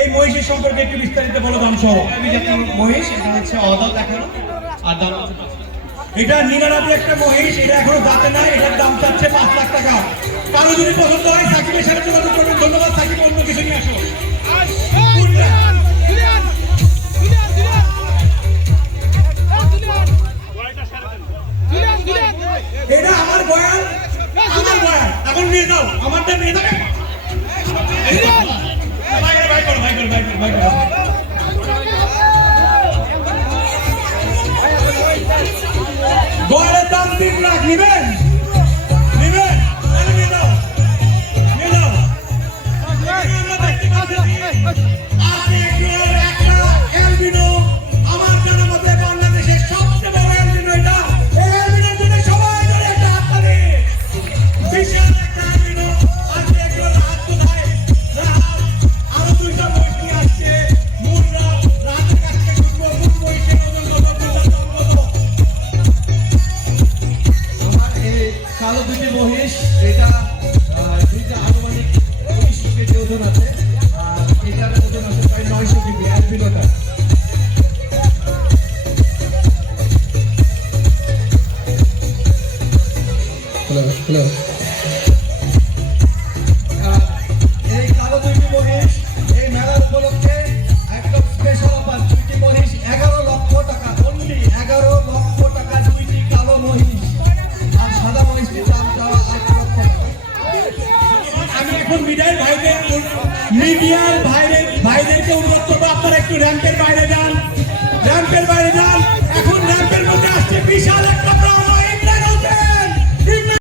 এই মহিষের সম্পর্কে একটু বিস্তারিত বলো দাম সহ মহিষ, এটা হচ্ছে অদাত এখনও, আর দাম এটা নিরানব্বই একটা মহিষ, এটা এখনও দাঁতে নাই, এটার দাম চাচ্ছে পাঁচ লাখ টাকা। কারও যদি পছন্দ হয়, সাকিবের সাথে যোগাযোগ করবে নিয়ে যাও আমারটা নিয়ে যাবে? গড়ে দাম তিন লাখ নিবেন? দুটি মহিষ এটা দুইটা আনুমানিক উনিশ কেজি ওজন আছে, আর এটার ওজন আছে প্রায় নয়শো কেজি অ্যালবিনোটা হ্যালো হ্যালো এই এখন মিডিয়ার ভাইদের মিডিয়ার ভাইদের